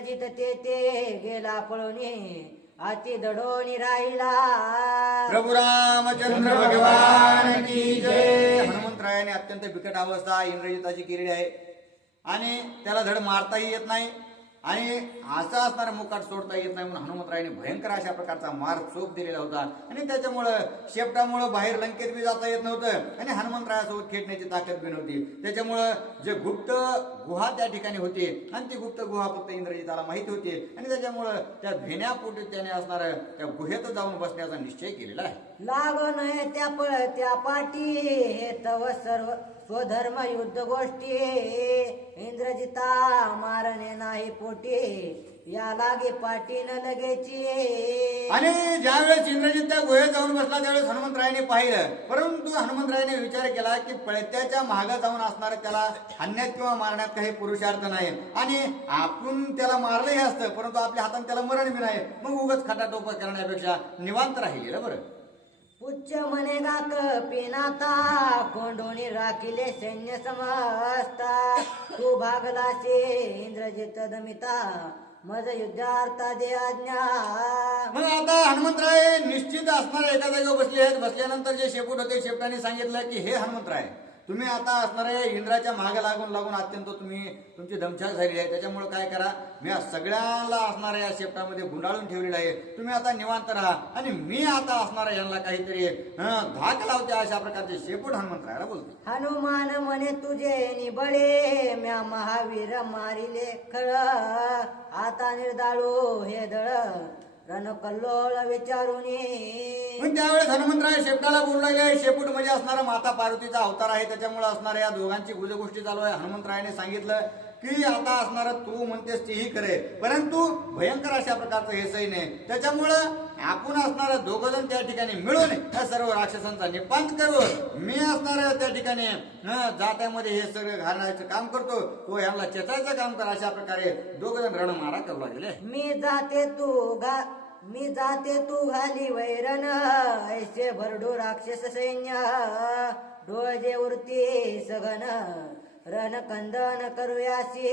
इंद्रजित ते गेला पळून अति दडोनी राहिला. प्रभू रामचंद्र भगवान की जय. हनुमंतरायाने अत्यंत बिकट अवस्था इंद्रजिताची केलेली आहे आणि त्याला धड मारताही येत नाही आणि असा असणारा मुकाट सोडता येत नाही म्हणून हनुमंतरायाने भयंकर अशा प्रकारचा मार चोप दिलेला होता आणि त्याच्यामुळं शेपटामुळं बाहेर लंकेत बी जाता येत नव्हतं आणि हनुमंतरायासोबत खेळण्याची ताकद बी नव्हती. त्याच्यामुळं जे गुप्त गुहा त्या ठिकाणी होती आणि ती गुप्त गुहा फक्त इंद्रजिताला माहिती होती आणि त्याच्यामुळं त्या भेण्यापोटी त्याने असणार त्या गुहेत जाऊन बसण्याचा निश्चय केलेला आहे. लागो नये त्या पळत्या पाठी हे तव सर्व स्वधर्म युद्ध गोष्टी इंद्रजिता मारणे नाही पोटी या लागे पाठी न लगेची. आणि ज्यावेळेस इंद्रजित त्या गुहेत जाऊन बसला त्यावेळेस हनुमंतरायाने पाहिलं, परंतु हनुमंतरायाने विचार केला की पळत्याच्या मागे जाऊन असणार त्याला हाणण्यात किंवा मारण्यात काही पुरुषार्थ नाही आणि आपण त्याला मारलंही असतं परंतु आपल्या हातात त्याला मरण बी नाही, मग उगाच खटाटोप करण्यापेक्षा निवांत राहिलेलं बरं. उच्च मने गाक पिनाता कोंडोनी राखिले सैन्य समजता तू भागलासे इंद्रजित दमिता मज युद्धार्था दे आज्ञा. मग आता हनुमंतराय निश्चित असणार एका जागेवर बसले आहेत. बसल्यानंतर जे शेपूट होते शेपटाने सांगितलं की हे हनुमंतराय तुम्ही आता असणारे इंद्राच्या मागे लागून लागून अत्यंत तुमची दमछाक झाली आहे. त्याच्यामुळे काय करा, मी सगळ्याला असणाऱ्या या शेपटामध्ये गुंडाळून ठेवलेला आहे. तुम्ही आता निवांत राहा आणि मी आता असणाऱ्या यांना काहीतरी धाक लावते अशा प्रकारचे शेपूट हनुमंतरायाला बोलतो. हनुमान म्हणे तुझे निबळे म्या महावीर मारिले खळ आता निर्दाळू हे दळ रण कल्लोळ विचारून. पण त्यावेळेस हनुमंतराय शेपटाला बोलू लागले. शेपूट म्हणजे असणारा माता पार्वतीचा अवतार आहे. त्याच्यामुळे असणाऱ्या या दोघांची गुजगोष्टी चालू आहे. हनुमंतरायाने सांगितलं की आता असणार तू म्हणतेस तीही करे, परंतु भयंकर अशा प्रकारचं हे सैन्य आहे. त्याच्यामुळं आपण असणार दोघ जण त्या ठिकाणी मिळून या सर्व राक्षसांचा निपात करू. मी असणार त्या ठिकाणी जात्यामध्ये हे सगळं घालण्याचं काम करतो, तो यांना चेचायचं काम कर. अशा प्रकारे दोघ जण रणमारा करू लागले. मी जाते तू घाली वैरण ऐसे भरडू राक्षस सैन्य डोळे वृत्ती सघन रण कंदन करूयासी.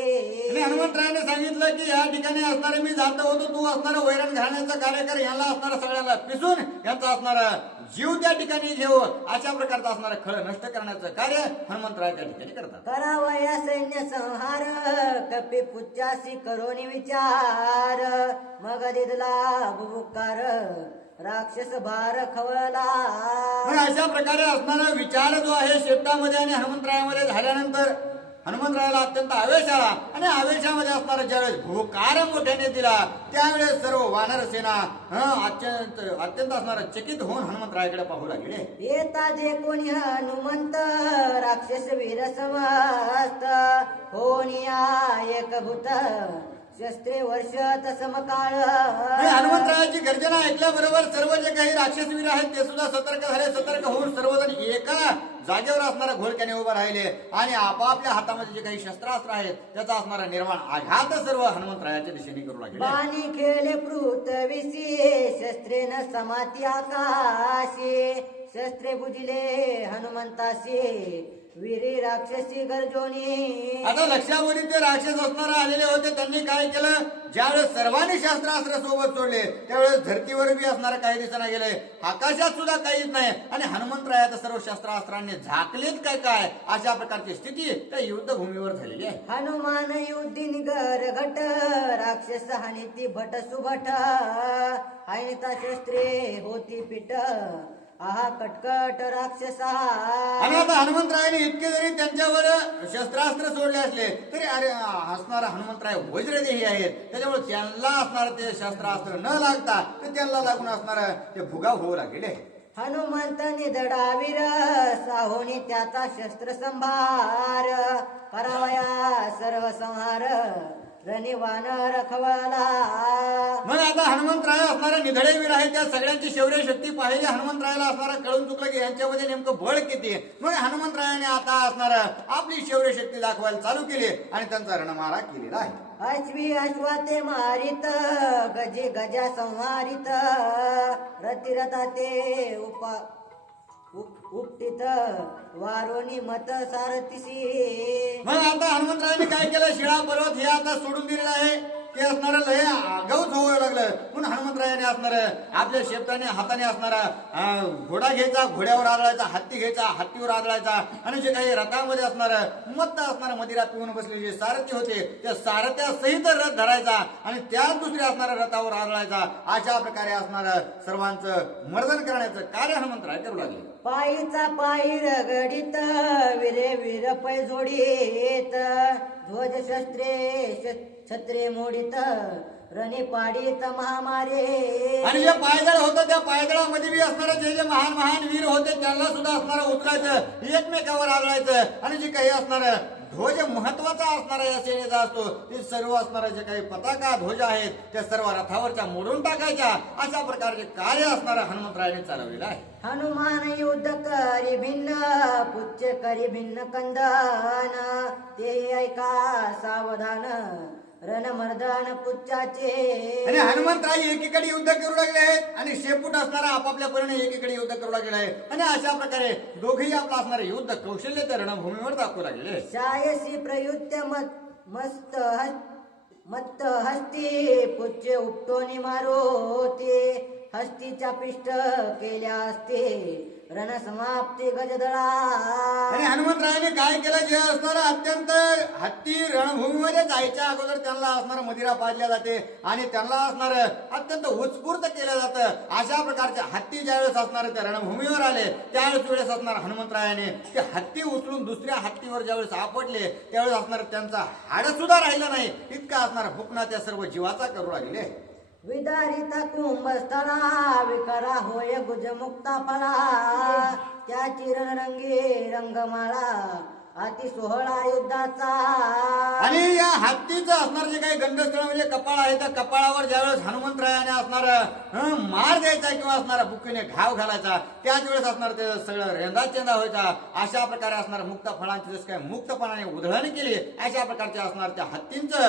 हनुमंतरायाने सांगितलं की या ठिकाणी असणारे मी जात होतो, तू असणारं वैरण घालण्याचं कार्य कर. यांना असणारा सगळ्यांना पिसून यांचा असणारा जीव त्या ठिकाणी घेऊ अशा प्रकारचं असणारं खळ नष्ट करण्याचं कार्य हनुमंतराय त्या ठिकाणी करतात. करावया सैन्य संहार कपी पुच्चासी करोनी विचार मग दिदला बुबुकार राक्षस भार खवळला. अशा प्रकारे असणारा विचार जो आहे शेपटामध्ये आणि हनुमंतरायामध्ये झाल्यानंतर हनुमंतरायाला अत्यंत आवेश आला आणि आवेशामध्ये असणारा ज्यावेळेस भूकार मोठ्याने दिला त्यावेळेस सर्व वानर सेना अत्यंत असणारा चकित होऊन हनुमंतरायाकडे पाहू लागले. येता जे कोणी हनुमंत राक्षस वीर समस्त होनिया एक भूत शस्त्रे वर्षत समकाळ. हनुमंतरायाची गर्जना ऐकल्याबरोबर सर्व जे काही राक्षसवीर आहेत ते सुद्धा सतर्क झाले. सतर्क होऊन सर्वजण एका जागेवर असणाऱ्या घोळक्याने उभे राहिले आणि आपापल्या हातामध्ये जे काही शस्त्रास्त्र आहेत त्याचा असणारा निर्माण आघात सर्व हनुमंतरायाच्या दिशेने करू लागले. बाणी खेळले पृथ्वीसी शस्त्रे न समाती आकाशी शस्त्रे बुजिले हनुमंतासी वीरी राक्षसी गर्जोनी. आता लक्षामध्ये ते राक्षस असणारे आलेले होते. त्यांनी काय केलं, ज्यावेळेस सर्वांनी शस्त्रास्त्र सोबत सोडले त्यावेळेस धर्तीवर बी असणारं काही दिसना गेले, आकाशात सुद्धा काहीच नाही आणि हनुमंतरायात सर्व शस्त्रास्त्रांनी झाकलेत काय काय अशा प्रकारची स्थिती त्या युद्धभूमीवर झालेली आहे. हनुमान युद्धी गर घट राक्षस हानिती भट सुभट हानिता शस्त्रे होती पीठ आहा कटकट राक्षसा. आणि आता हनुमंतरायाने इतके जरी त्यांच्यावर शस्त्रास्त्र सोडले असले तरी अरे असणारा हनुमंतराय वज्रदेही आहेत. त्याच्यामुळे त्यांना असणार ते शस्त्रास्त्र न लागता ते त्यांना लागून असणार ते भुगाव होऊ लागले. हनुमंत निधडावीर साहोनी त्याचा शस्त्र संभार करावया सर्व संहार रणी वानर खवळला. मग आता हनुमंतराय असणारे निधडे वीर आहेत त्या सगळ्यांची शौर्य शक्ती पाहिली. हनुमंतरायाला असणारा कळून चुकलं की यांच्यामध्ये नेमकं बळ किती. मग हनुमंतरायाने आता असणार आपली शौर्य शक्ती दाखवायला चालू केली आणि त्यांचा रणमारा केलेला आहे. अश्वी अश्वाते मारित गजे गजा संहारित रतिरथा ते उपटित वारोनी मत सारथिसी. मग आता हनुमंतरायाने काय केलं, शिळा पर्वत हे आता सोडून दिलेला आहे. ते असणारं लय आगाऊच व्हावं लागलं. म्हणून हनुमंतरायाने असणारं आपल्या शेपटाने हाताने असणारा घोडा घ्यायचा, घोड्यावर आदळायचा, हत्ती घ्यायचा, हत्तीवर आदळायचा, आणि जे काही रथामध्ये असणारं मत्त असणारं मदिरा पिऊन बसलेले जे सारथी होते त्या सारथ्या सहित रथ धरायचा आणि त्याच दुसऱ्या असणाऱ्या रथावर आदळायचा. अशा प्रकारे असणारं सर्वांचं मर्दन करण्याचं कार्य हनुमंतराय करू लागले. पायीचा पायी रगडीत विरे वीर पै जोडीत ध्वज शस्त्रे छत्रे मोडीत रणे पाडीत महामारे. आणि जे पायदळ होतं त्या पायदळामध्ये बी असणारे जे जे महान महान वीर होते त्यांना सुद्धा असणारं उचलायचं, एकमेकावर आदळायचं, आणि जे काही असणारं ध्वज महत्वाचा असणारा या सेनेचा असतो ते सर्व असणारे जे काही पताका ध्वज आहेत त्या सर्व रथावरच्या मोडून टाकायच्या. अशा प्रकारचे कार्य असणारं हनुमंतरायाने चालवलेलं आहे. हनुमान युद्ध करी भिन्न पुच्छ करी भिन्न कंदन ते ऐका सावधान रणमर्दन पुच्चाचे. आणि हनुमंतराय एकीकडे युद्ध करू लागले आहेत आणि शेपूट असणारा आपापल्या परीने एकीकडे युद्ध करू लागले आहे. आणि अशा प्रकारे दोघेही आपलं असणारे युद्ध कौशल्य त्या रणभूमीवर दाखवू लागले. शायसी प्रयुत्य मत्त हस्ती पुच्चे उपटोनी मारोते हस्तीच्या पिष्ट केल्या असते रण समाप्ती गजदळा. आणि हनुमंतरायाने काय केलं, जे असणारं अत्यंत हत्ती रणभूमीमध्ये जायच्या अगोदर त्यांना असणारं मदिरा पाजल्या जाते आणि त्यांना असणारं अत्यंत उत्स्फूर्त केलं जातं. अशा प्रकारचे हत्ती ज्यावेळेस असणारे त्या रणभूमीवर आले त्यावेळेस असणार हनुमंतरायाने ते हत्ती उचलून दुसऱ्या हत्तीवर ज्यावेळेस आपटले त्यावेळेस असणार त्यांचा हाड सुद्धा राहिलं नाही इतका असणार भुकणा त्या सर्व जीवाचा करू लागले. विदारित कुंभस्थळा विकरा होय गुजमुक्ता फळा त्याची रणरंगी रंगमाळा अति सोहळा युद्धाचा. आणि या हत्तीचं असणार जे काही गंधस्थळ म्हणजे कपाळ आहे त्या कपाळावर ज्यावेळेस हनुमंतरायाने असणार मार द्यायचा किंवा असणारा बुक्कीने घाव घालायचा त्याच वेळेस असणार ते सगळं रेंदाचेंदा व्हायचा. अशा प्रकारे असणार मुक्त फळांची जसं काय मुक्तपणाने उधळण केली अशा प्रकारचे असणार त्या हत्तींचं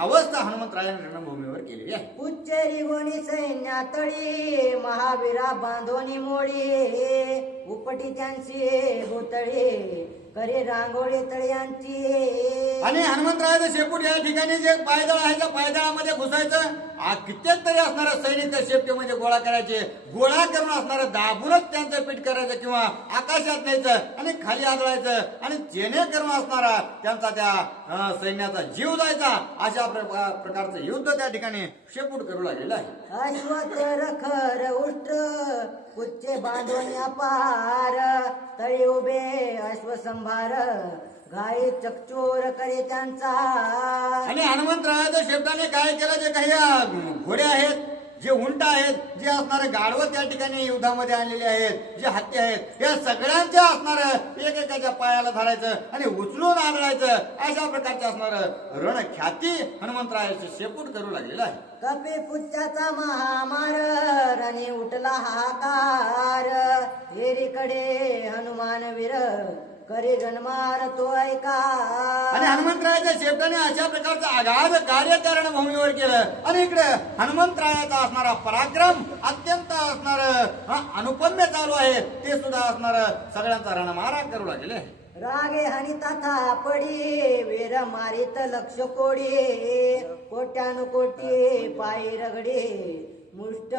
अवस्था हनुमंतरायाने रणभूमीवर केलेली आहे. उच्चेरी गोणी सैन्यातळी महावीरा बांधोनी मोडी उपटी त्यांची भूतळी करे रांगोळी तळ्यांची. आणि हनुमंतरायाचं शेपूट या ठिकाणी जे पायदळ आहे त्या पायदळामध्ये घुसायचं, कित्येक तरी असणारं सैनिक त्या शेपटीमध्ये गोळा करायचे, गोळा करून असणारं दाबूनच त्यांचं पीठ करायचं किंवा आकाशात न्यायचं आणि खाली आदळायचं आणि जेणेकरून असणारा त्यांचा त्या सैन्याचा जीव जायचा. अशा प्रकारचं युद्ध त्या ठिकाणी शेपूट करू लागलेलं आहे. अश्वतर खर उष्ट पुच्चे बांधून अपार तळी उभे अश्वसंभार घाई चकचोर करे त्यांचा. आणि हनुमंतरायाच्या शेपटाने काय केलं, जे काही घोडे आहेत, जे उंट आहेत, जे असणारे गाढवं त्या ठिकाणी युद्धामध्ये आणलेले आहेत, जे हत्ती आहेत या सगळ्यांच्या असणारं एकेकाच्या पायाला धरायचं आणि उचलून आदळायचं. अशा प्रकारचे असणारं रणख्याती हनुमंतरायाचे शेपूट करू लागलेलं आहे. कपे पुच्चाचा महामार रणी उठला हाकार एरीकडे हनुमान वीर करे रणमार तो ऐका. आणि हनुमंतरायाच्या शेपटाने अशा प्रकारचं आगाध कार्य त्या रणभूमीवर केलं. आणि इकडे हनुमंतरायाचा असणारा पराक्रम अत्यंत असणार अनुपम्य चालू आहे ते सुद्धा असणार सगळ्यांचा रणमारा करू लागले. रागे हनिता थापडी वीर मारित लक्ष कोडी कोट्यानुकोटी पायी रगडी मुष्ट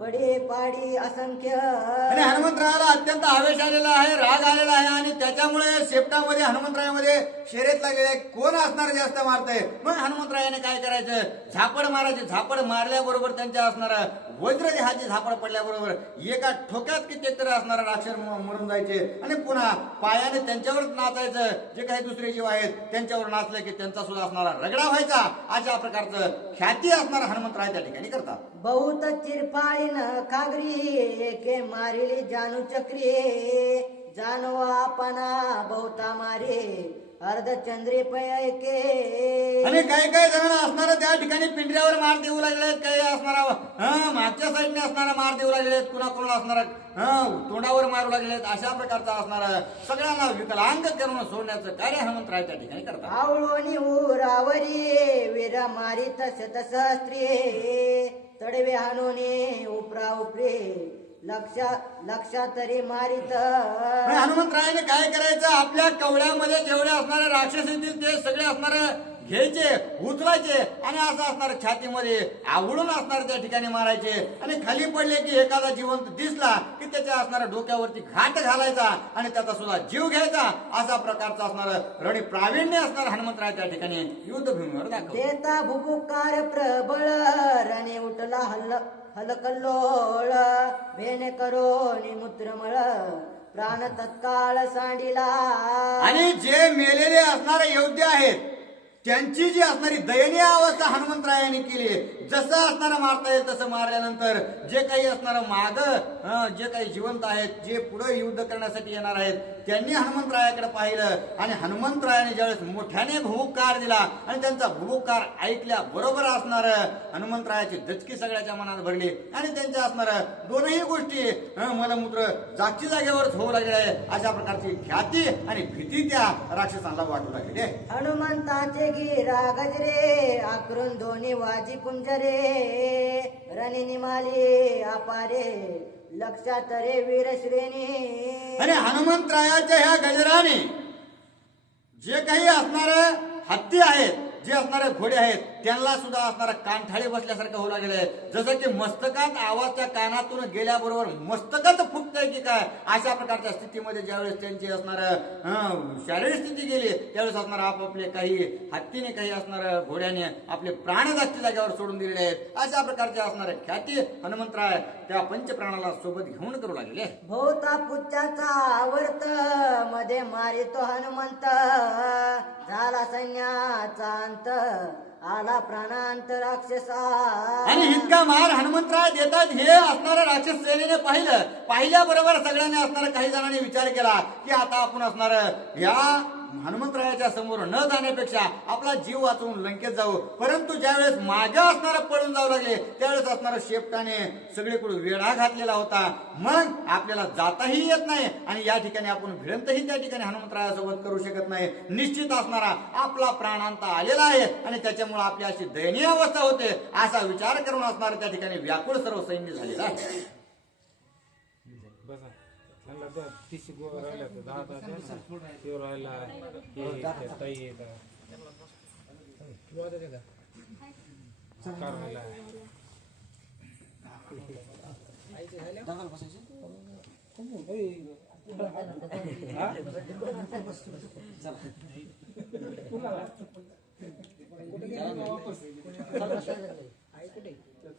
पडे पाडी असंख्य. आणि हनुमंतरायाला अत्यंत आवेश आलेला आहे, राग आलेला आहे आणि त्याच्यामुळे शेपटामध्ये हनुमंतरायामध्ये शर्यत लागलेली आहे, कोण असणार जास्त मारतंय. मग हनुमंतरायाने काय करायचं, झापड मारायची. झापड मारल्याबरोबर त्यांच्या असणारा वज्र देहाची झापड पडल्याबरोबर एका ठोक्यात कित्येक तरी असणारा राक्षस मरून जायचे आणि पुन्हा पायाने त्यांच्यावरच नाचायचं. जे काही दुसरे जीव आहेत त्यांच्यावर नाचले की त्यांचा सुद्धा असणारा रगडा व्हायचा. अशा प्रकारचं ख्याती असणारा हनुमंतराय त्या ठिकाणी करतात. बहुत चिरफाळीन खागरी एके मारिली जानू चक्री जानवा पणा बहुता मारे अर्धचंद्री पैके. आणि काही काही जण असणार त्या ठिकाणी पिंजऱ्यावर मार देऊ लागले, काही असणारा मागच्या साईडने असणारा मार देऊ लागले, कुणा कोणाला असणारा तोंडावर मारू लागलेत. अशा प्रकारचा असणारा सगळ्यांना विकलांग करून सोडण्याचं कार्य हनुमंतराय त्या ठिकाणी करतात. आवळोनी उरावरी वीर मारित शतसहस्त्री तडवे हानोनी उपरा उपरे लक्षा तरी मारित. हनुमंतरायाने काय करायचं, आपल्या कवड्यामध्ये जेवढे असणारे राक्षस येतील ते सगळे असणारे घ्यायचे, उचलायचे आणि असं असणार छातीमध्ये आवडून असणार त्या ठिकाणी मारायचे आणि खाली पडले की एखादा जिवंत दिसला की त्याच्या असणाऱ्या डोक्यावरती घाट घालायचा आणि त्याचा सुद्धा जीव घ्यायचा. असा प्रकारचा असणार रणी प्रावीण्य असणार हनुमंतराय त्या ठिकाणी युद्धभूमीवर दाखव. देता भुबुकार प्रबळ रणे उठला हलकल्लोळ भेने करो मूत्रमळ प्राण तत्काळ सांडिला. आणि जे मेलेले असणारे योद्धे आहेत त्यांची जी असणारी दयनीय अवस्था हनुमंतरायांनी केली. जसं असणारं मारता येईल तसं मारल्यानंतर जे काही असणारं माग जे काही जिवंत आहेत, जे पुढे युद्ध करण्यासाठी येणार आहेत, त्यांनी हनुमंतरायाकडे पाहिलं आणि हनुमंतरायाने ज्यावेळेस मोठ्याने भुबुकार दिला आणि त्यांचा भुबुकार ऐकल्या बरोबर असणार हनुमंतरायाची दचकी सगळ्याच्या मनात भरली आणि त्यांच्या असणार दोनही गोष्टी मलमूत्र जागची जागेवरच होऊ लागले आहे. अशा प्रकारची ख्याती आणि भीती त्या राक्षसांना वाटू लागली आहे. हनुमंताचे गिरा गजरे आकरून दोन्ही वाजी कुंजरे रणी निमाली अपारे लक्षात रे वीर श्रेणी. आणि हनुमंतरायाच्या ह्या गजराने जे काही असणार हत्ती आहेत, जे असणारे घोडे आहेत, त्यांना सुद्धा असणारा कानठाळे बसल्यासारखं होऊ लागले आहे. जसं की मस्तकात आवाज त्या कानातून गेल्याबरोबर मस्तकात फुटतंय की काय, अशा प्रकारच्या स्थितीमध्ये ज्यावेळेस त्यांची असणार शारीरिक स्थिती गेली त्यावेळेस असणार आपापले काही हत्तीने काही असणार घोड्याने आपले प्राण जागच्या जागेवर सोडून दिलेले आहेत. अशा प्रकारच्या असणाऱ्या ख्याती हनुमंतराय त्या पंचप्राणाला सोबत घेऊन करू लागले. भोवता पुच्छाचा आवर्त मध्ये मारितो हनुमंत झाला सैन्याचा अंत आला प्राणांत राक्षसा. आणि इतका मार हनुमंतराय देतात हे असणाऱ्या राक्षस सेनेने पाहिल्याबरोबर सगळ्यांनी असणारा काही जणांनी विचार केला की आता आपण असणार या हनुमंतरायाच्या समोर न जाण्यापेक्षा आपला जीव वाचवून लंकेत जाऊ. परंतु ज्यावेळेस मागे असणारा पळून जाऊ लागले त्यावेळेस असणारा शेपटाने सगळीकडून वेढा घातलेला होता. मग आपल्याला जाताही येत नाही आणि या ठिकाणी आपण भिडंतही त्या ठिकाणी हनुमंतरायासोबत करू शकत नाही. निश्चित असणारा आपला प्राणांत आलेला आहे आणि त्याच्यामुळे आपली अशी दयनीय अवस्था होते असा विचार करून असणार त्या ठिकाणी व्याकुळ सर्व सैन्य झालेला आहे. तिशी गोवा राहिला तर 10 ते राहिला हे ताई येत कार राहिला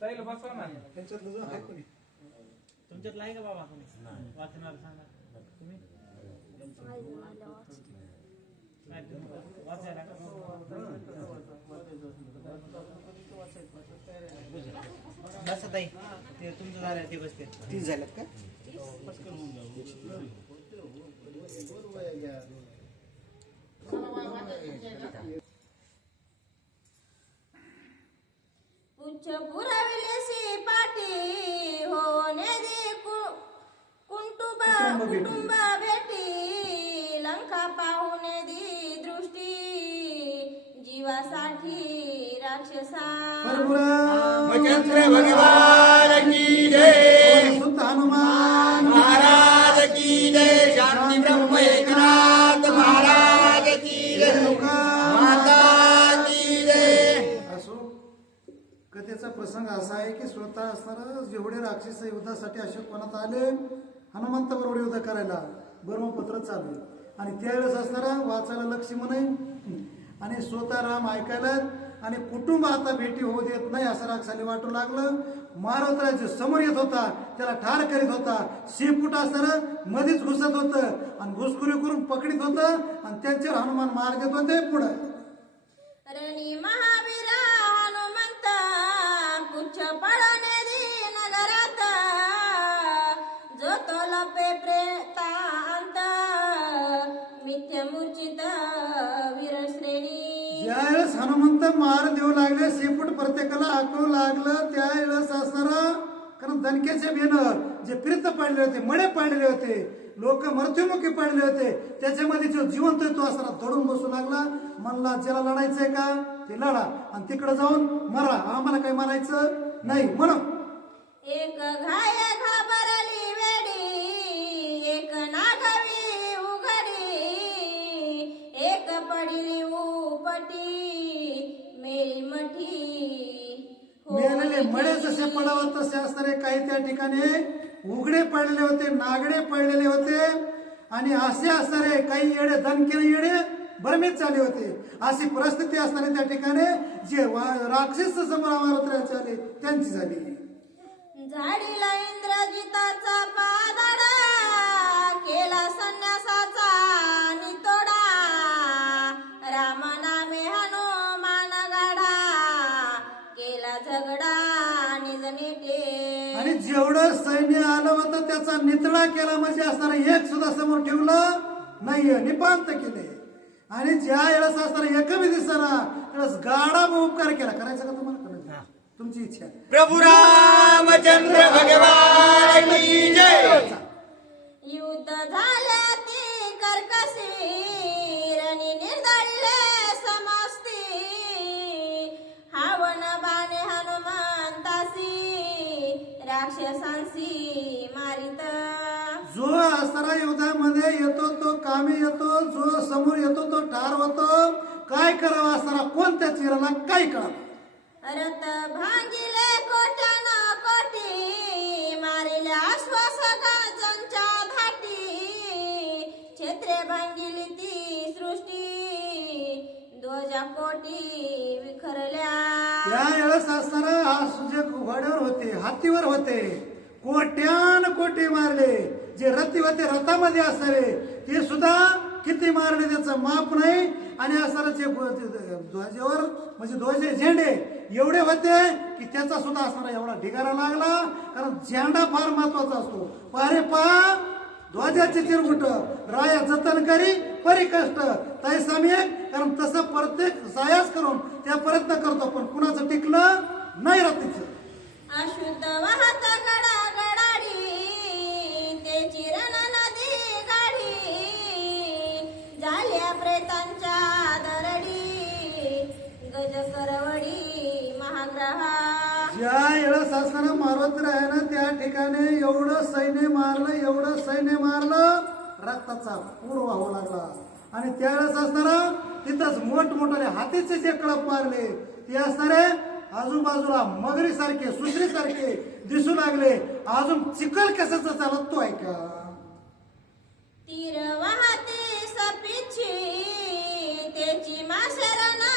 ताईला बसवा ना तुमच्यातला आहे का बाबा वाचणार सांगा तुम्ही वाचायला बस ताई ते तुमचं झालं ते बसते 30 झाल्यात का? पुच्छ पुरविलेसी पाठी होणे दे कुटुंबा भेटी लंका पाहुणे दी दृष्टी जीवासाठी राक्षसा. मच्छिंद्र भगवान की जय, सुत हनुमान महाराज की जय, शांती ब्रह्म एकनाथ महाराज की जय, माता की जय. असो कथेचा प्रसंग असा आहे की स्वतः असणारा जेवढे राक्षस युद्धासाठी अशोकवनात आले हनुमंत बरोबर युद्ध करायला ब्रह्मपुत्र चालू आणि त्यावेळेस असणारा वाचायला लक्ष्मण आहे आणि स्वतः राम ऐकायला आणि कुटुंब आता भेटी होऊ देत नाही असं राक्षसाला वाटू लागलं. महाराज समोर येत होता त्याला ठार करीत होता. शेपूट असणारा मध्येच घुसत होतं आणि घुसखोरी करून पकडीत होतं आणि त्यांच्यावर हनुमान मार देत होते. पुढे रणी महावीरा हनुमंत पुच्छ पळणे दी नगरात जो तो लपे प्रेतांत मिथ्य मूर्छित वीर श्रेणी. ज्यावेळेस हनुमंत मार देऊ लागले शेपूट प्रत्येकाला आकळू लागलं त्यावेळेस असणारा कारण दणक्याचे बेनर जे प्रेत पाडले होते मळे पाडलेले होते लोक मृत्युमुखी पाडले होते त्याच्यामध्ये जो जिवंत तो असणारा दडून बसू लागला. म्हणला ज्याला लढायचंय का ते लढा आणि तिकडे जाऊन मरा आम्हाला काही म्हणायचं नाही म्हणून. एक घाय घाबरली वेडी एक नागवी उघडी एक पडली उपटी ते मळे जसे पडावं तसे असणारे काही त्या ठिकाणी उघडे पडलेले होते, नागडे पडलेले होते आणि असे असणारे काही येडे दणकेने येडे भ्रमित झाले होते. अशी परिस्थिती असणारे त्या ठिकाणी जे राक्षस समोर अमरावती आले त्यांची झाली. झाडीला इंद्रजिताचा पादडा, केला संन्यासाचा नितोडा, रामनामे हनुमान गाडा, केला झगडा निज नेटे. आणि जेवढं सैन्य आलं होतं त्याचा नितळा केला म्हणजे असणारा एक सुद्धा समोर ठेवलं नाहीये, निपांत केले. आणि ज्या वेळेस असणारा एकही दिसना त्यावेळेस गाडा उपकार केला. करायचा का तुम्हाला? करायचं तुमची इच्छा. प्रभू रामचंद्र भगवान की जय. युद्ध झाले ती कर्कशी, रणी निर्दळले समस्ती, हावन बाणे हनुमंतासी, राक्षसांसी मारित. जो असणारा युद्धामध्ये येतो तो कामी येतो, जो समोर येतो तो ठार होतो. काय करावं असणारा कोणत्या चिराला काय करावं. रथ भांगिले कोट्यान कोटी, मारिले आश्वासकांच्या धाटी, छत्रे भांगिली ती सृष्टी, ध्वजा कोटी विखरल्या. त्या वेळेस असणारा जे घोड्यावर होते, हातीवर होते, कोट्यान कोटी मारले. जे रथी होते रथामध्ये असणारे ते सुद्धा किती मारले त्याचं माप नाही. आणि असणारे जे ध्वजावर म्हणजे ध्वजे झेंडे एवढे होते की त्याचा सुद्धा असणारा एवढा ढिगारा लागला. कारण झेंडा फार महत्वाचा असतो. पारे पा ध्वजाचे चिरमुट, राया जतन करी परी कष्ट तैसा मी. कारण तसं प्रत्येक सायास करून त्या प्रयत्न करतो पण कुणाचं टिकलं नाही रथीचं. अशुद्ध वाहत गडा गडाडी, त्याची रण नदी गाडी, झाल्या प्रेतांच्या दरडी, गज करवडी महाग्रहा. ज्या वेळेस असताना मारुतीरायानं त्या ठिकाणी एवढं सैन्य मारलं, एवढं सैन्य मारलं, रक्ताचा पूर वाहू लागला. आणि त्यावेळेस असताना तिथंच मोठमोठाले हातीचे जे कळप मारले ते असणारे आजूबाजूला मगरी सारखे सुसरी सारखे दिसू लागले. अजून चिखल कशाचा चालत तो ऐका. तीर वाहते सपीची, त्याची माशरणा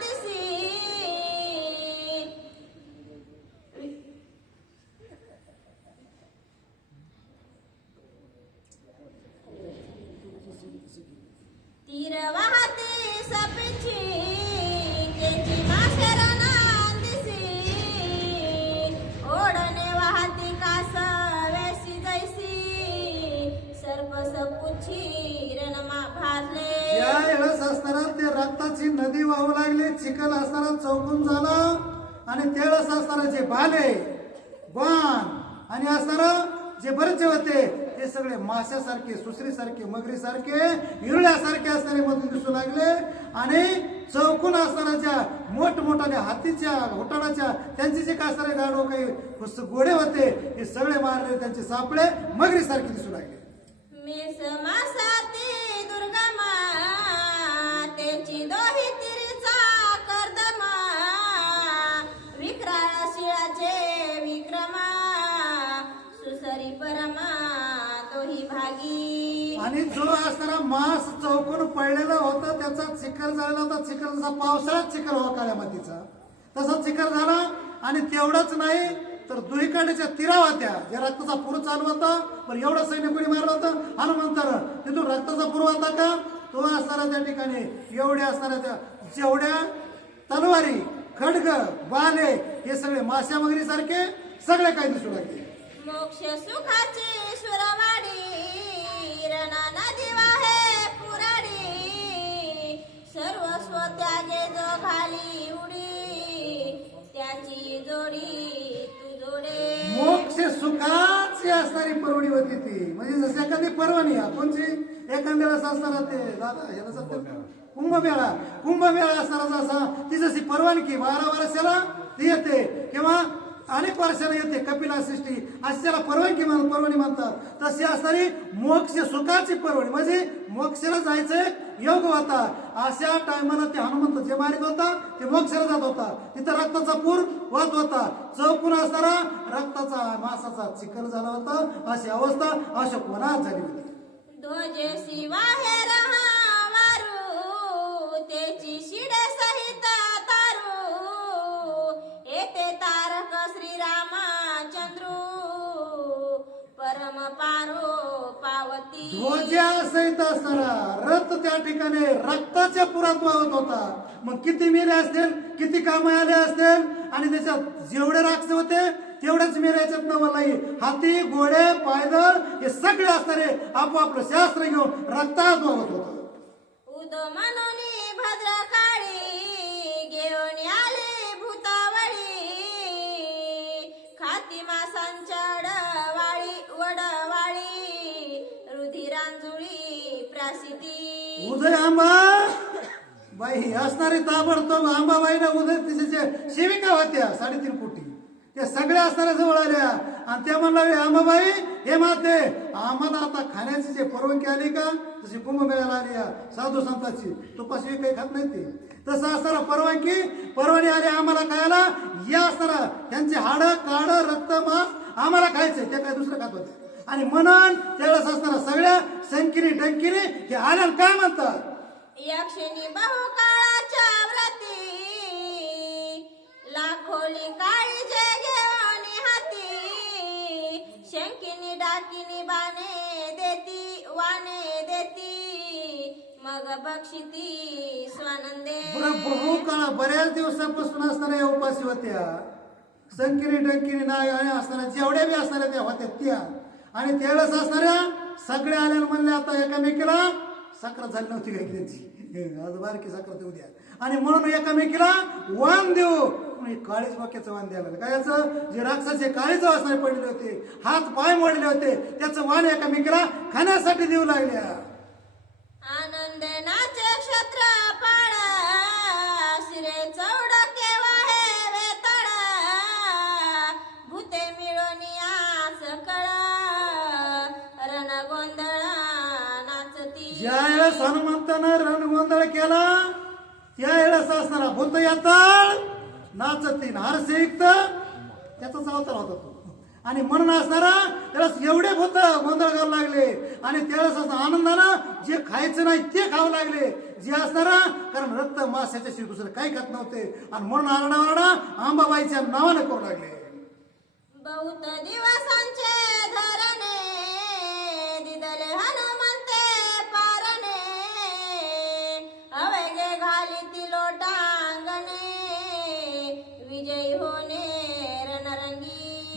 दिसी, तीर वाहते सपीची, त्याची माशरणा दिसी, ओढणे वाहती कास वेसी जैसी, सर्प सपुची रणमा भाजले. ज्या वेळेस असताना ते रक्ताची नदी वाहू लागली, चिखल असताना चौकून झाला. आणि त्यावेळेस असताना जे भाले बाण आणि असताना जे बरेचसे होते ते सगळे माशासारखे सुसरीसारखे मगरीसारखे हिरड्यासारखे असणारे मधून दिसू लागले. आणि चौकून असताना ज्या मोठमोठाल्या हातीच्या घोटाळाच्या त्यांचे जे काय असणारे गाडो काही गोडे होते हे सगळे मारले, त्यांचे सापळे मगरीसारखे दिसू लागले. मेस मासाती दुर्गमा, त्याची दोही तिरचा कर्दमा, विक्राळ शिळाचे विक्रमा, सुसरी परमा दोही भागी. आणि जो असणारा मांस चौकून पडलेला होता त्याचा चिखल झालेला होता. चिखल जसा पावसाळ्यात चिखल हो काळ्या मातीचा तसा चिखल झाला. आणि तेवढंच नाही तर दुहीकडच्या तिरा होत्या ज्या रक्ताचा पूर चालू होता. पण एवढं सैन्य कोणी मारलं होतं हनुमंतानं. तिथून रक्ताचा पूर होता का तो असणारा त्या ठिकाणी एवढ्या असणाऱ्या त्या जेवढ्या तलवारी खडग बाले हे सगळे माश्या मगरी सारखे सगळे काही दिसू लागले. मोक्ष सुखाची सुरवाडी, रणा नदी वाहे पुराडी, सर्वस्व त्यागे जो घाली उडी, त्याची जोडी तू जोडे. मोक्ष सुखाची असणारी परवडी होती ती. म्हणजे जशी एखादी परवणी कोणची एखाद्या वेळेस असताना ते दादा याला जातं कुंभमेळा असणारा जसा ती जशी परवानगी 12 वर्षाला ती येते किंवा अनेक वर्षाला येते कपिला सृष्टी अशी त्याला पर्वणी म्हणतात. तशी असणारी मोक्ष सुखाची पर्वणी म्हणजे मोक्षाला जायचं योग होता. अशा टायमाला ते हनुमंत जे मारित होता ते मोक्षाला जात होता. तिथं रक्ताचा पूर वाहत होता. चौकून असणारा रक्ताचा मासाचा चिखल झाला होता. अशी अवस्था अशोक वनात झाली होती. ध्वजेसी बाहेर वारू त्याची शिडे सहित तारू येते तारक श्रीरामचंद्र परम पारो पावती. ध्वजा सहित असणारा रथ त्या ठिकाणी रक्ताच्या पुरात वाहत होता. मग किती मेले असतील, किती कामे आले असतील आणि त्याच्यात जेवढे राक्षस होते तेवढेच मेल्याच्यात नवलाई. हाती घोडे पायदळ हे सगळे असणारे आपापलं शास्त्र घेऊन रक्तात वाहत होत. उद म्हणून भद्रकाळी घेऊन आले भूतावळी खाती मासांच्या वडवाळी रुधिरांजुळी प्रासिती. उदय आंबा बाई असणारी ताबडतोब आंबाबाईला उदय तिच्या सेविका होत्या 3.5 कोटी. त्या सगळ्या असणाऱ्या जवळ आल्या आणि त्या म्हणल्या आंबाबाई हे माते आम्हाला आता खाण्याची जे परवानगी आली का तशी कुंभमेळ्याला आली साधू संतांची तुपाशी काही खात नाही ते तसं असणारा परवानगी आली आम्हाला खायला. या असणारा त्यांचे हाड काड रक्त मांस आम्हाला खायचंय ते काय दुसरं खात होते. आणि म्हणून त्यावेळेस असणारा सगळ्या संकिनी डंकिनी हे आल्या काय म्हणतात यक्षिणी बहुकाळाच्या व्रती लाखोली काळीजे घेऊन हाती शंकिनी डाकिनी वाने देती मग बक्षिती स्वानंदे. बहुकाळ बऱ्याच दिवसापासून असणाऱ्या या उपासी होत्या. संकिनी डंकिनी नाग आणि असणाऱ्या जेवढ्या बी असणाऱ्या त्या होत्या त्या आणि त्यावेळेस असणाऱ्या सगळ्या आल्या म्हणले आता एकामेकीला साखर झाली नव्हती काय त्यांची आज बारकी साखर देऊ द्या आणि म्हणून एकामेकीला वाण देऊ काळीच वाक्याचं वाण द्यायला काय याचं जे राक्षसाचे काळीच असणारे पडलेले होते हात पाय मोडले होते त्याचं वाण एकामेकीला खाण्यासाठी देऊ लागल्या. आनंदे नाचे क्षत्रपाळ शिरे चौडके वाहे वेतळ भूते मिळून आस कळ रणगोंधळ नाचती. ज्यावेळेस हनुमंतानं रणगोंधळ केला त्यावेळेस असणारा भूत यातळ नाचतीन हर्षयुक्त त्याचाच अवतार होता तो आणि म्हणून असणारा त्यावेळेस एवढे भूत गोंधळ करायला लागले आणि त्यावेळेस असं आनंदानं जे खायचं नाही ते खाऊ लागले जे असणारा कारण रक्त मास याच्याशिवाय दुसरं काही खात नव्हते आणि म्हणून आरडा आंबाबाईच्या नावाने करू लागले. बहुत दिवसांचे धरणे दिदले हनुमंते पारणे अवघे घालीती लोटांगणे विजयी होणे रणरंगी.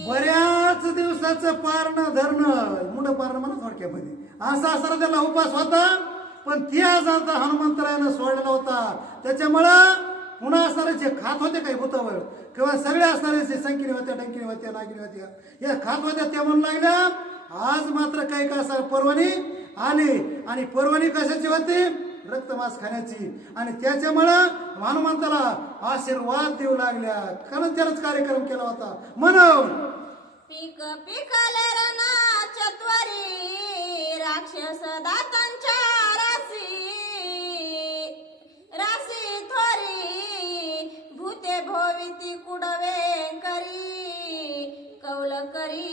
बऱ्याच दिवसाचं पारणं धरणं मुंड पारणं म्हणा थोडक्यामध्ये असं असणारा त्याला उपास होता पण ते आज आता हनुमंतरायानं सोडलेला होता. त्याच्यामुळं पुन्हा असणारे जे खात होते काही भूतावर किंवा सगळे असणारे जे संकिनी होत्या डंकिनी होत्या नागिनी होत्या या खात होत्या त्या म्हणून लागल्या आज मात्र काही का असं परवानी आली आणि परवानी कशाची होती रक्तमांस खाण्याची आणि त्याच्यामुळं हनुमंताला आशीर्वाद देऊ लागल्या कारण त्यालाच कार्यक्रम केला होता. म्हणून पीक पिकले रणा चत्वरी राक्षस दातांच्या राशी थोरी भूते भोविती कुडवे करी कौल करी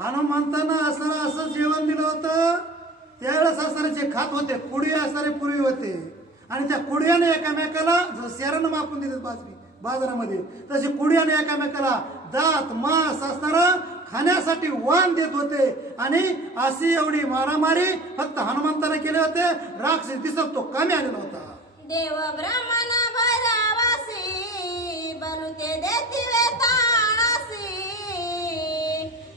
हनुमंतानं असं जेवण दिलं होतं त्यावेळेस असणारे जे खात होते कुडी असणारे पूर्वी होते आणि त्या कुड्याने एकामेकाला शेरानं मापून देतात बाजारामध्ये तसे कुड्याने एकामेकाला दात मांस असणारा खाण्यासाठी वाण देत होते आणि अशी एवढी मारामारी फक्त हनुमंताने केले होते. राक्षस दिसत तो कमी आलेला होता. देव ब्राह्मण भैरवासी बलुते देती वेताळासी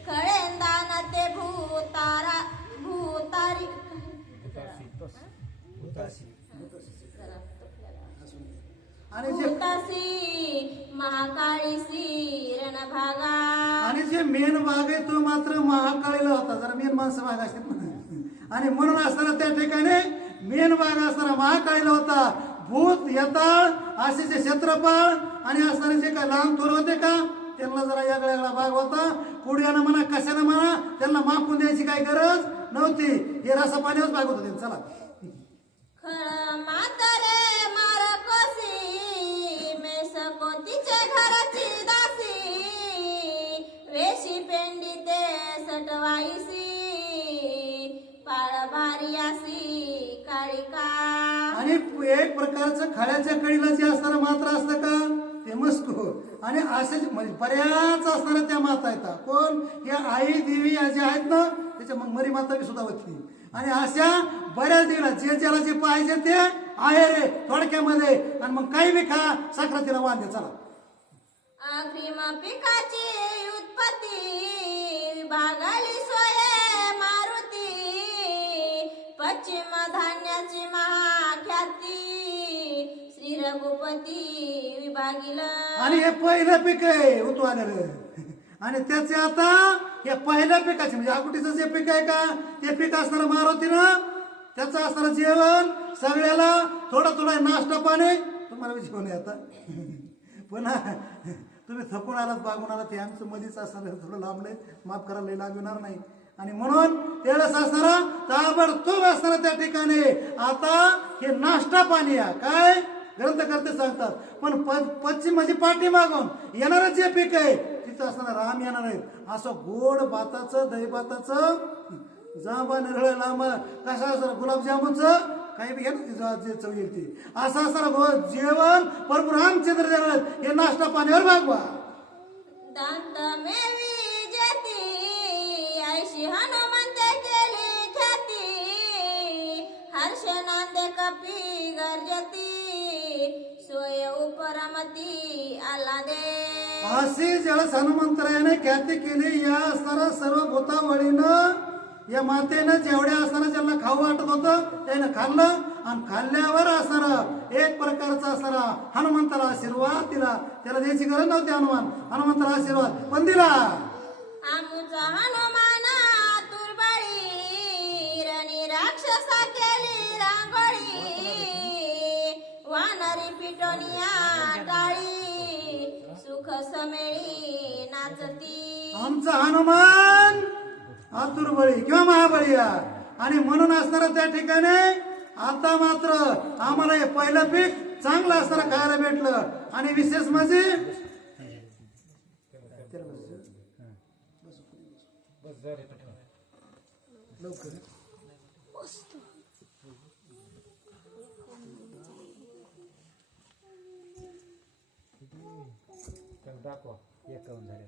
खळेंदान ते भूतारी आणि महाकाळीसी रणभागा आणि जे मेन भाग आहे तो मात्र महाकाळीला होता जरा मेन माणसं भाग असतात आणि म्हणून असताना त्या ठिकाणी मेन भाग असताना महाकाळीला होता. भूत येताळ असे क्षेत्रफळ आणि असणारे जे काय लहान थोर होते का त्यांना जरा वेगळा भाग होता. कुड्यानं म्हणा कशानं म्हणा त्यांना मापून द्यायची काही गरज नव्हती. हे रसा पाण्यावर भाग होतं त्यांचं. चला खळ म्हातारे मारकोसी मेस कोतीचे घराची दासी वेशी पेंडी ते सटवाईसी पाळ भारी असी काळिका. आणि एक प्रकारचं खळ्याच्या कळीला जे असणारं मात्र असतं का ते मस्को आणि असेच म्हणजे बऱ्याच असणाऱ्या त्या माता येतात. कोण या आई देवी या ज्या आहेत ना त्याच्या मग मरी माता बी सुद्धा होती. आणि अशा बऱ्याच देवीला जे ज्याला जे पाहिजे ते आहे रे थोडक्यामध्ये. आणि मग काही बी खा साखरातीला वांदे. चला अग्रिम पिकाची उत्पत्ती विभागाली सोये मारुती पश्चिम धान्याची महाख्याती श्री रघुपती विभागील. आणि हे पहिलं पीक आहे उतू आलेलं. आणि त्याचे आता या पहिल्या पिकाचे म्हणजे आकुटीचं जे पीक आहे का ते पीक असणारं मारुतीनं त्याचं असणारं जेवण सगळ्याला थोडं थोडं नाश्ता पाणी तुम्हाला जेवण आहे आता. पुन्हा तुम्ही थकून आलात बागून आलात ते आमचं मध्येच असणार थोडं लांबले माफ करायला लागणार नाही. आणि म्हणून त्यावेळेस असणारा ताबडतोब असणारा त्या ठिकाणी आता हे नाश्ता पाणी आहे काय ग्रंथकर्ते सांगतात. पण पश्चिम म्हणजे पाठी मागून येणारं जे पीक आहे तिथं असणारा राम येणार आहे. असं गोड भाताचं दही भाताचं जांबा निरळ लांब कसं असणार गुलाबजामुनचं काही बी घ्या ना जे चव येईल ती असं असणार जेवण परम रामचंद्र देणार हे नाश्ता पाण्यावर भागवा. दांत मेवी जेती ऐशी हनुमंत केली ख्याती हर्ष नांदे कपी गर्जती सोय उपरमती आल्हादे. अशी ज्यावेळेस हनुमंतरायाने ख्याती केली या असणारा सर्व भूतावळीनं या मातेनं जेवढ्या असणारा ज्यांना खाऊ वाटत होतं त्यानं खाल्लं आणि खाल्ल्यावर असणारा एक प्रकारचा असणारा हनुमंताला आशीर्वाद दिला. त्याला द्यायची गरज नव्हती हनुमंताला आशीर्वाद पण दिला. आमुचा हनुमाना तुरबळी रणी राक्षसा केली रांगोळी वानरी पिटोनिया टाळी सुख समेळी नाचती. आमचा हनुमान आतुरबळी किंवा महाबळी आणि म्हणून असणारा त्या ठिकाणी आता मात्र आम्हाला हे पहिलं पीक चांगलं असणारं खायला भेटलं. आणि विशेष म्हणजे दाखवा एकावन्न झाले.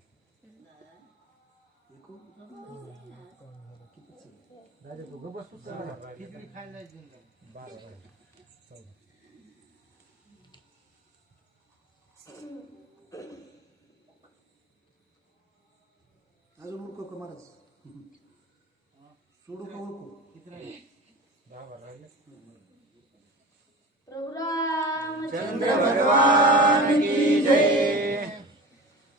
खिचडी खायला जायचं का? 12 अजून उरको का महाराज सोडू का उरको. 10 राहिले. प्रभु रामचंद्र भगवान की जय.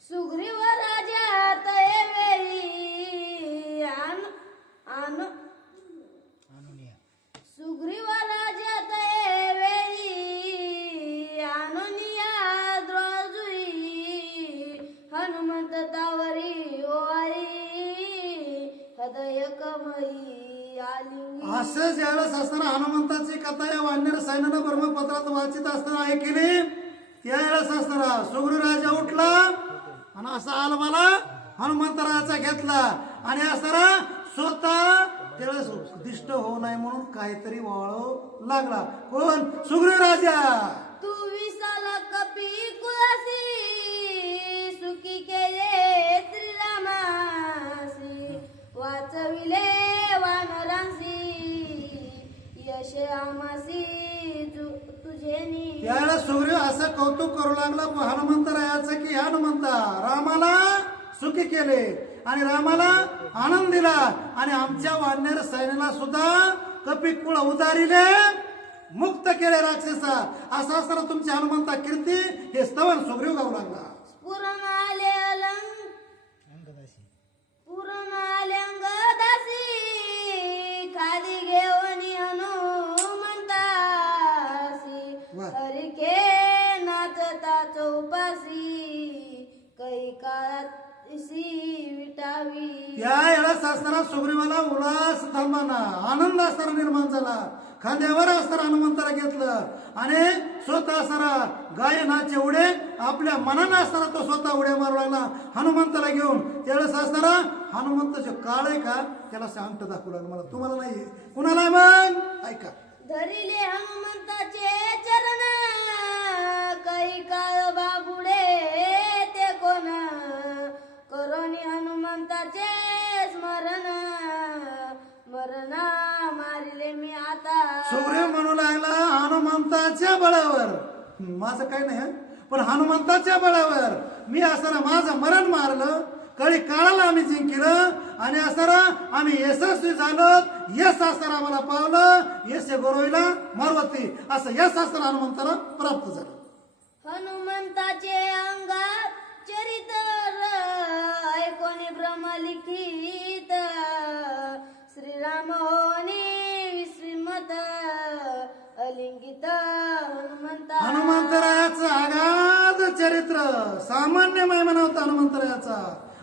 सुग्रीव राजा तये वेळी आन सुग्रीव राजा तये वेळी आनोनिया द्रोजुई हनुमंत तावरी ओवारी हृदय कमळी आली. असं ज्यावेळेस असताना हनुमंताची कथा या वानर सैन्यानं ब्रह्मपत्रात वाचित असताना ऐकली त्यावेळेस असताना सुग्रीव राजा उठला आणि असा आलमाला हनुमंतराचा घेतला आणि असताना स्वतः त्यावेळेस दिष्ट होऊ नये म्हणून काहीतरी वाळू लागला. कोण सुग्रीव राजा. तू विसाला कपी कुलासी सुखी केले श्रीरामासी वाचविले वानरांसी यश आमासी तुझे त्यावेळेस सुग्रीव असं कौतुक करू लागला हनुमंतरायाचं की हनुमंता रामाला सुखी केले आणि रामाला आनंद दिला आणि आमच्या वानर सैन्याला सुद्धा कपिकुळ उतारिले मुक्त केले राक्षसा. असं असताना तुमच्या हनुमंता कीर्ती हे स्तवन सुग्रीव गाऊ लागला. पुरमाले अंगदासी खाली घेऊन हनुमंतासी विटावी त्यावेळेस असताना सुग्रीवाला उल्हास थांबाना आनंद असताना निर्माण झाला. खांद्यावर असताना हनुमंताला घेतलं आणि स्वतः असताना गायनाचे उडे आपल्या मनानं असताना तो स्वतः उड्या मारू लागला हनुमंताला घेऊन. त्यावेळेस असताना हनुमंत जो काळ आहे का त्याला अंगठ दाखवू लागला. मला तुम्हाला नाही कुणाला मग ऐका. धरिले हनुमंताचे चरण काही काळ बाबुडे ते कोण करोनी हनुमंताचे स्मरण मरण मारिले मी आता. सुग्रीव म्हणू लागला हनुमंताच्या बळावर माझं काय नाही हं, पण हनुमंताच्या बळावर मी असताना माझं मरण मारलं. कळी काळाला आम्ही जिंकलं आणि असताना आम्ही यशस्वी झालो. यश असताना आम्हाला पावलं. यश गोरविला मारवती असं यश असताना हनुमंताला प्राप्त झालं. हनुमंताचे अंगात चरित्र ऐकोनी ब्रह्मलिखित श्रीराम होनी विश्रीमत अलिंगित हनुमंतरायाचं आगाध चरित्र सामान्य महिमा नव्हता हनुमंतरायाचा.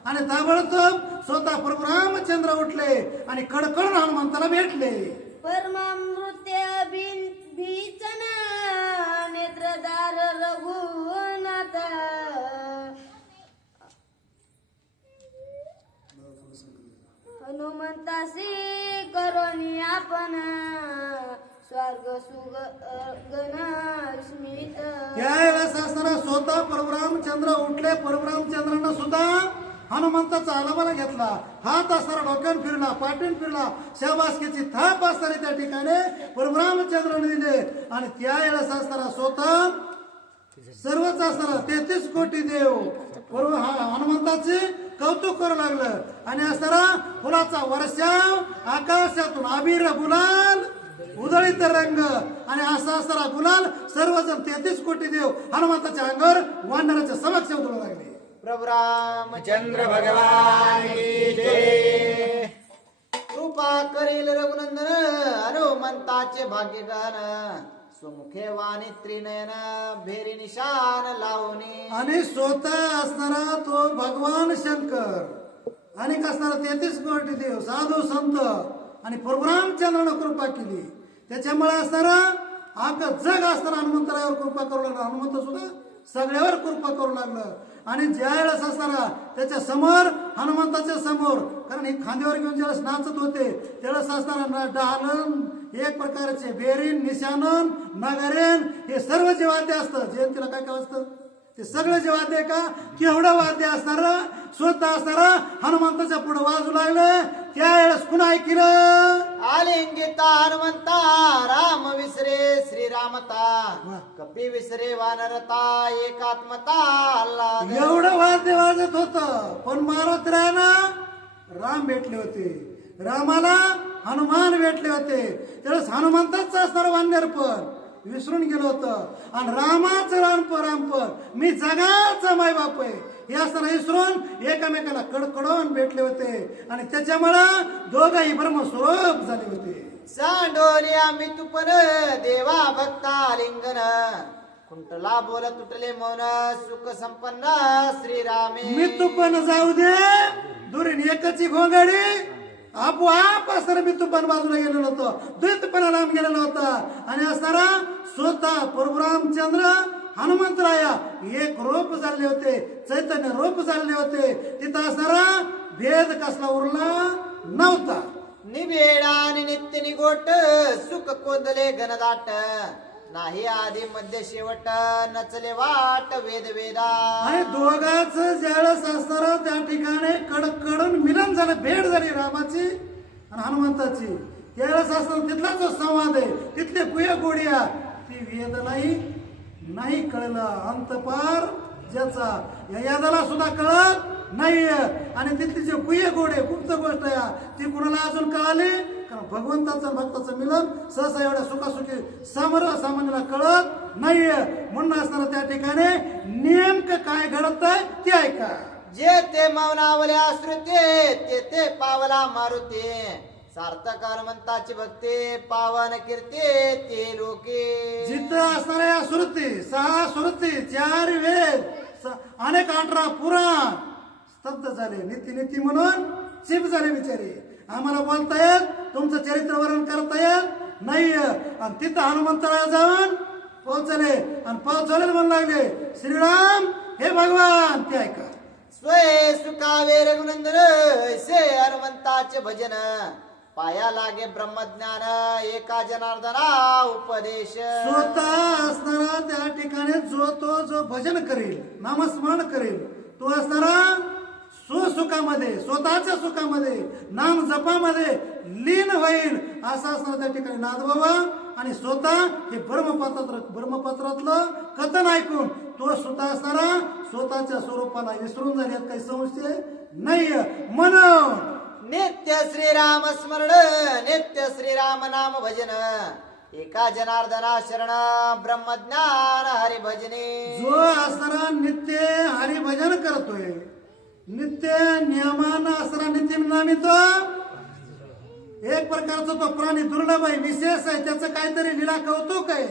आणि ताबडतोब स्वतः प्रभू रामचंद्र उठले आणि कडकडून हनुमंताला भेटले. परमामृत्य भीचन नेत्रदार रघुनाथ हनुमंतासी करोनी आपण स्वर्ग सुगन स्मित. त्यावेळेस असताना स्वतः परशुरामचंद्र उठले. परशुरामचंद्रानं सुद्धा हनुमंताचा आलाबाला घेतला. हात असताना डोक्यावर फिरला, पाठीन फिरला, शाबासकीची थाप असताना त्या ठिकाणी परशुरामचंद्राने दिले. आणि त्यावेळेस असताना स्वतः सर्वच असताना 33 कोटी देव हनुमंताचे कौतुक करू लागलं. आणि असताना फुलाचा वर्षाव आकाशातून अबीर गुलाल उधळीत रंग आणि असा असताना गुलाल सर्वजण 33 कोटी देव हनुमंताच्या अंगावर वानराच्या समक्ष उधळू लागले. प्रभू रामचंद्र भगवान की जय. कृपा करील रघुनंदन हनुमंताचे भाग्यगान सुमुखे वाणी त्रिनयन भेरी निशान लावणे. आणि स्वतः असणारा तो भगवान शंकर आणि असणारा 33 कोटी देव साधू संत आणि परशुरामचंद्रानं कृपा केली. त्याच्यामुळे असणारा अख्खं जग असताना हनुमंतरायावर कृपा करू लागला. हनुमंत सुद्धा सगळ्यावर कृपा करू लागलं. आणि ज्या वेळेस असताना त्याच्या समोर हनुमंताच्या समोर कारण हे खांद्यावर घेऊन ज्यावेळेस नाचत होते त्यावेळेस असताना डहालन एक प्रकारचे बेरीन निशानन नगरेन हे सर्व जे वाद्य असतं जयंतीला काय काय असतं ते सगळं जे वाद्य का केवढं वाद्य असणार स्वतः असणारा हनुमंताच्या पुढे वाजू लागलं. त्यावेळेस कुणा ऐकलं आलिंगिता हनुमंता राम विसरे श्रीरामता कपी विसरे वानरता एकात्मता अल्लाह. एवढं वाद्य वाजत होतं पण मारुतीरायानं राम भेटले होते. रामाला हनुमान भेटले होते. त्यावेळेस हनुमंताचं असणारं वान्यर्पण विसरून गेलो होतं. आणि रामाचं रामपण मी जगाचा मायबाप आहे हे असताना विसरून एकमेकाला कडकडून भेटले होते. आणि त्याच्यामुळं दोघंही ब्रह्मस्वरूप झाले होते. सांडोलिया मी तुपन देवा भक्ता लिंगन कुंटला बोल तुटले मौन सुख संपन्न श्रीरामे. मी तू पण जाऊ दे दुरीन एकची घोंगाडी आपोआप असताना मी तुपान बाजूला गेलेलो होतो. द्वैतपणा लांब गेलेला होता. आणि असताना स्वतः परशुरामचंद्र हनुमंतराया एक रूप झाले होते. चैतन्य रूप झाले होते. तिथं असणारा भेद कसला उरला नव्हता. निबेडा आणि नित्य निगोट सुख कोंदले घनदाट नाही आधी मध्य शेवट नचले वाट वेद वेदा. आणि दोघांच ज्यावेळेस असताना त्या ठिकाणी कडकडून मिलन झालं भेट झाली रामाची आणि हनुमंताची. त्यावेळेस असताना तिथला जो संवाद आहे तिथले पुया गोडिया ती वेद नाही कळलं अंतपार ज्याचा या यादाला सुद्धा कळत नाहीये. आणि तिथली जे पुये गोडे गुप्त गोष्ट आहे ती कुणाला अजून कळाली कारण भगवंताचं भक्ताचं मिलन सहसा एवढ्या सुखासुखी सामान्याला कळत नाहीये. म्हणून असताना त्या ठिकाणी नेमकं काय घडत आहे ते ऐका. जे ते मौनावल्या श्रुते ते ते पावला मारुते सार्थक हनुमंताची भक्ती पावन कीर्ती ते लोके. जिथं असणाऱ्या श्रुती 6 श्रुती 4 वेद अनेक 18 पुराण स्तब्ध झाले. नीती नीती म्हणून चीप झाले बिचारे. आम्हाला बोलता येत, तुमचं चरित्र वर्णन करता येत नाही. आणि तिथं हनुमंतराला जाऊन पोहोचले आणि पोहोचवले म्हणू लागले श्रीराम हे भगवान. ते ऐका. स्वय सुखावे रघुनंदन ऐसे हनुमंताचे भजन पाया लागे ब्रह्मज्ञान एका जनार्दना उपदेश. स्वतः असणारा त्या ठिकाणी जो भजन करेल, नामस्मरण करेल, तो असणारा सुखामध्ये, स्वतःच्या सुखामध्ये, नाम जपामध्ये लीन होईल असं असणार त्या ठिकाणी नाथबाबा. आणि स्वतः हे ब्रह्मपत्रातलं कथन ऐकून तो स्वतः असणारा स्वतःच्या स्वरूपाला विसरून झाल्यात काही संशय नाही. म्हणून नित्य श्रीराम स्मरण नित्य श्रीराम नाम भजन एका जनार्दना शरण ब्रह्मज्ञान हरिभजने. जो असणारा नित्य हरिभजन करतोय, नित्य नियमानं असणारा नित्य नामी तो एक प्रकारचा तो प्राणी दुर्लभ आहे, विशेष आहे, त्याचं काहीतरी लीला कौतुक आहे.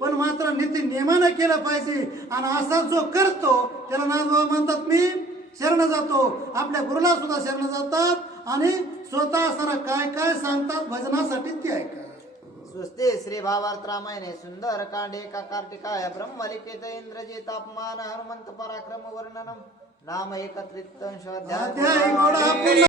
पण मात्र नित्य नियमानं केलं पाहिजे. आणि असा जो करतो त्याला नाथबाबा म्हणतात मी शरण जातो. आपल्या गुरुला सुद्धा शरण जातात आणि स्वतः असणारा काय काय सांगतात भजनासाठी ते ऐका. स्वस्ते श्री भावार्थ रामायणे सुंदर कांडे एका कार्तिकाय ब्रह्मलिखित इंद्रजित अपमान हनुमंत पराक्रम वर्णनम नाम एकत्रित अध्याय गोडा